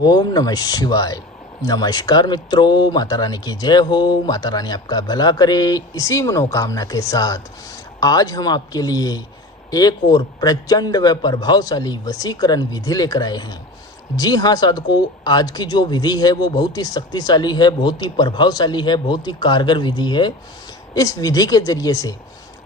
ओम नमः शिवाय। नमस्कार मित्रों, माता रानी की जय हो। माता रानी आपका भला करे, इसी मनोकामना के साथ आज हम आपके लिए एक और प्रचंड व प्रभावशाली वशीकरण विधि लेकर आए हैं। जी हाँ साधकों, आज की जो विधि है वो बहुत ही शक्तिशाली है, बहुत ही प्रभावशाली है, बहुत ही कारगर विधि है। इस विधि के जरिए से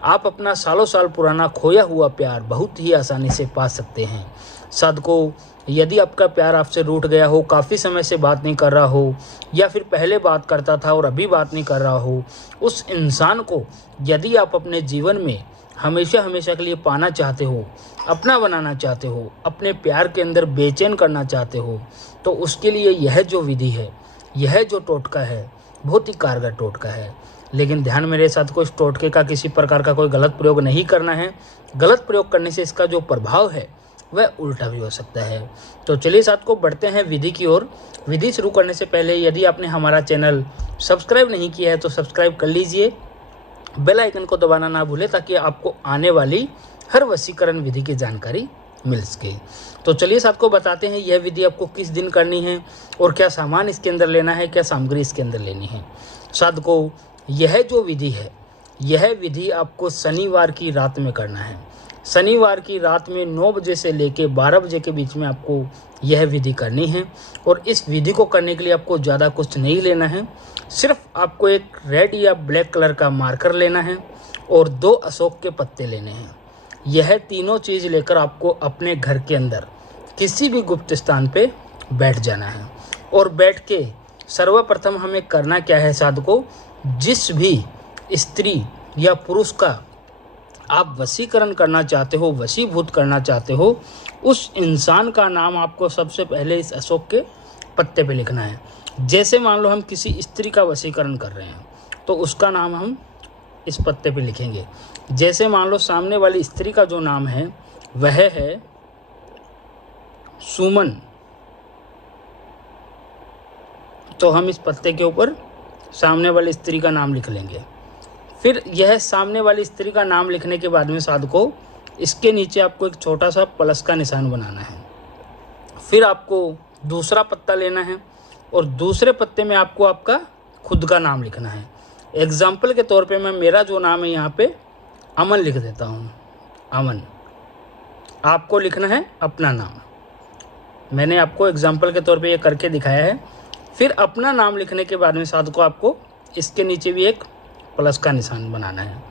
आप अपना सालों साल पुराना खोया हुआ प्यार बहुत ही आसानी से पा सकते हैं। साधकों, यदि आपका प्यार आपसे रूठ गया हो, काफ़ी समय से बात नहीं कर रहा हो, या फिर पहले बात करता था और अभी बात नहीं कर रहा हो, उस इंसान को यदि आप अपने जीवन में हमेशा हमेशा के लिए पाना चाहते हो, अपना बनाना चाहते हो, अपने प्यार के अंदर बेचैन करना चाहते हो, तो उसके लिए यह जो विधि है, यह जो टोटका है, बहुत ही कारगर टोटका है। लेकिन ध्यान मेरे साथ को, इस टोटके का किसी प्रकार का कोई गलत प्रयोग नहीं करना है। गलत प्रयोग करने से इसका जो प्रभाव है वह उल्टा भी हो सकता है। तो चलिए साथ को बढ़ते हैं विधि की ओर। विधि शुरू करने से पहले यदि आपने हमारा चैनल सब्सक्राइब नहीं किया है तो सब्सक्राइब कर लीजिए, बेल आइकन को दबाना ना भूलें ताकि आपको आने वाली हर वशीकरण विधि की जानकारी मिल सके। तो चलिए साथ को बताते हैं यह विधि आपको किस दिन करनी है और क्या सामान इसके अंदर लेना है, क्या सामग्री इसके अंदर लेनी है। साथ को यह जो विधि है, यह विधि आपको शनिवार की रात में करना है। शनिवार की रात में 9 बजे से लेकर 12 बजे के बीच में आपको यह विधि करनी है। और इस विधि को करने के लिए आपको ज़्यादा कुछ नहीं लेना है, सिर्फ आपको एक रेड या ब्लैक कलर का मार्कर लेना है और 2 अशोक के पत्ते लेने हैं। यह तीनों चीज़ लेकर आपको अपने घर के अंदर किसी भी गुप्त स्थान पे बैठ जाना है। और बैठ के सर्वप्रथम हमें करना क्या है साधकों, जिस भी स्त्री या पुरुष का आप वशीकरण करना चाहते हो, वशीभूत करना चाहते हो, उस इंसान का नाम आपको सबसे पहले इस अशोक के पत्ते पे लिखना है। जैसे मान लो हम किसी स्त्री का वशीकरण कर रहे हैं तो उसका नाम हम इस पत्ते पे लिखेंगे। जैसे मान लो सामने वाली स्त्री का जो नाम है वह है सुमन, तो हम इस पत्ते के ऊपर सामने वाली स्त्री का नाम लिख लेंगे। फिर यह सामने वाली स्त्री का नाम लिखने के बाद में साधकों इसके नीचे आपको एक छोटा सा प्लस का निशान बनाना है। फिर आपको दूसरा पत्ता लेना है और दूसरे पत्ते में आपको आपका खुद का नाम लिखना है। एग्जाम्पल के तौर पे मैं मेरा जो नाम है यहाँ पे अमन लिख देता हूँ, अमन। आपको लिखना है अपना नाम। मैंने आपको एग्जाम्पल के तौर पे ये करके दिखाया है। फिर अपना नाम लिखने के बाद में साधकों आपको इसके नीचे भी एक प्लस का निशान बनाना है।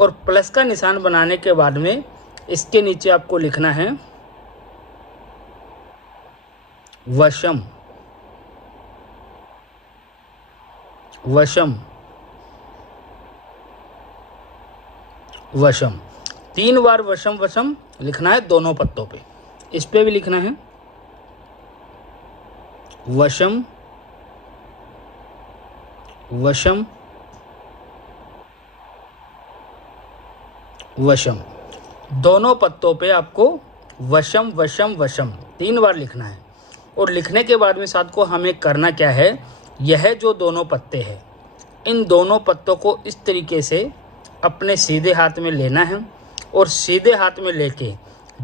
और प्लस का निशान बनाने के बाद में इसके नीचे आपको लिखना है वशम, वशम, वशम। 3 बार वशम वशम लिखना है दोनों पत्तों पे। इस पे भी लिखना है वशम, वशम, वशम। दोनों पत्तों पे आपको वशम वशम वशम 3 बार लिखना है। और लिखने के बाद में साथ को हमें करना क्या है, यह जो दोनों पत्ते हैं, इन दोनों पत्तों को इस तरीके से अपने सीधे हाथ में लेना है। और सीधे हाथ में लेके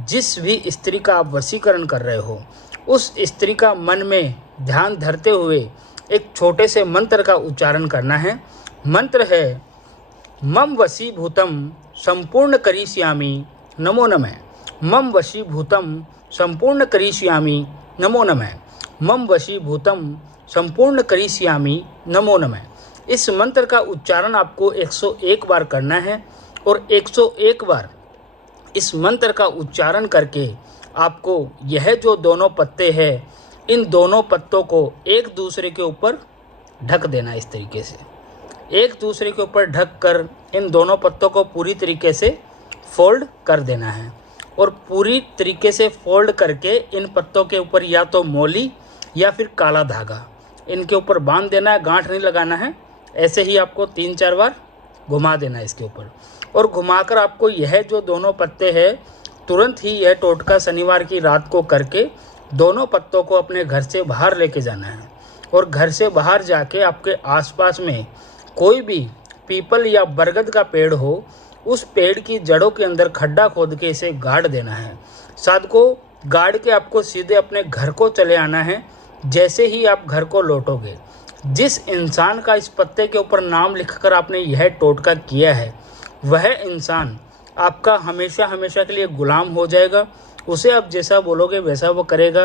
जिस भी स्त्री का आप वशीकरण कर रहे हो उस स्त्री का मन में ध्यान धरते हुए एक छोटे से मंत्र का उच्चारण करना है। मंत्र है मम वशीभूतम संपूर्ण करिष्यामि नमो नमः, मम वशीभूतम संपूर्ण करिष्यामि नमो नमः, मम वशीभूतम संपूर्ण करिष्यामि नमो नमः। इस मंत्र का उच्चारण आपको 101 बार करना है। और 101 बार इस मंत्र का उच्चारण करके आपको यह जो दोनों पत्ते हैं, इन दोनों पत्तों को एक दूसरे के ऊपर ढक देना। इस तरीके से एक दूसरे के ऊपर ढक कर इन दोनों पत्तों को पूरी तरीके से फोल्ड कर देना है। और पूरी तरीके से फोल्ड करके इन पत्तों के ऊपर या तो मोली या फिर काला धागा इनके ऊपर बांध देना है। गांठ नहीं लगाना है, ऐसे ही आपको 3-4 बार घुमा देना है इसके ऊपर। और घुमाकर आपको यह जो दोनों पत्ते हैं, तुरंत ही यह टोटका शनिवार की रात को करके दोनों पत्तों को अपने घर से बाहर लेके जाना है। और घर से बाहर जाके आपके आसपास में कोई भी पीपल या बरगद का पेड़ हो, उस पेड़ की जड़ों के अंदर खड्डा खोद के इसे गाड़ देना है। साथ को गाड़ के आपको सीधे अपने घर को चले आना है। जैसे ही आप घर को लौटोगे, जिस इंसान का इस पत्ते के ऊपर नाम लिखकर आपने यह टोटका किया है, वह इंसान आपका हमेशा हमेशा के लिए गुलाम हो जाएगा। उसे आप जैसा बोलोगे वैसा वो करेगा,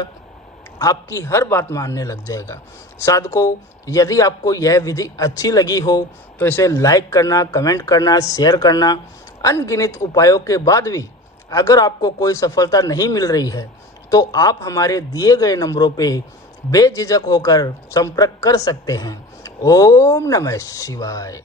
आपकी हर बात मानने लग जाएगा। साधकों, यदि आपको यह विधि अच्छी लगी हो तो इसे लाइक करना, कमेंट करना, शेयर करना। अनगिनत उपायों के बाद भी अगर आपको कोई सफलता नहीं मिल रही है तो आप हमारे दिए गए नंबरों पे बेझिझक होकर संपर्क कर सकते हैं। ओम नमः शिवाय।